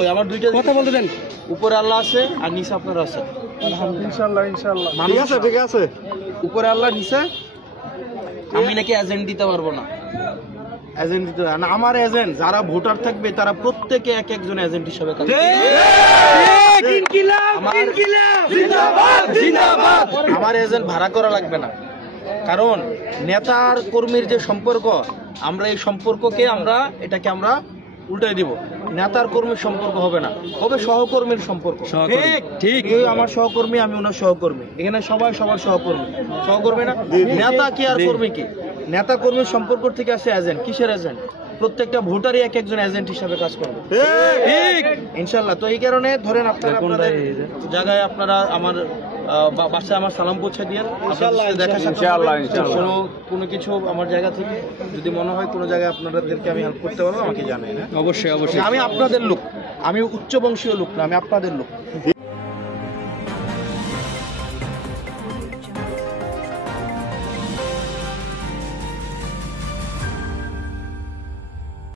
আমার দুইটা কথা বলতে দেন। উপরে আল্লাহ আছে আর নিচে আপনারা আছে। ইনশাআল্লাহ ইনশাআল্লাহ ঠিক আছে ঠিক আছে। উপরে আল্লাহ নিচে আমি নাকি এজেন্ট দিতে পারবো না। এজেন্ট দিতে না, আমার এজেন্ট যারা ভোটার থাকবে তারা প্রত্যেকে এক একজন এজেন্ট হিসেবে কাজ করবে। আমার এজেন্ট ভাড়া করা লাগবে না, কারণ নেতার কর্মীর যে সম্পর্ক, আমরা এই সম্পর্ককে এটাকে আমরা উল্টাই দিব। নেতার কর্মীর সম্পর্ক হবে না, হবে সহকর্মীর সম্পর্ক। ঠিক, আমার সহকর্মী, আমি ওনার সহকর্মী, এখানে সবাই সবার সহকর্মী না। নেতা কি আর কর্মী কি? নেতা কর্মীর সম্পর্ক থেকে আসে এজেন্ট। কিসের এজেন্ট? প্রত্যেকটা ভোটারই এক একজন এজেন্ট হিসাবে কাজ করবে ইনশাল্লাহ। তো এই কারণে ধরেন আপনারা জায়গায় আপনারা আমার বাসায় আমার সালাম পৌঁছে দিয়ে দেখা কোনো কিছু আমার জায়গা থেকে যদি মনে হয় কোনো জায়গায় আপনাদেরকে আমি হেল্প করতে পারবো, আমাকে জানাই। অবশ্যই অবশ্যই, আমি আপনাদের লোক, আমি উচ্চ বংশীয় লোক না, আমি আপনাদের লোক।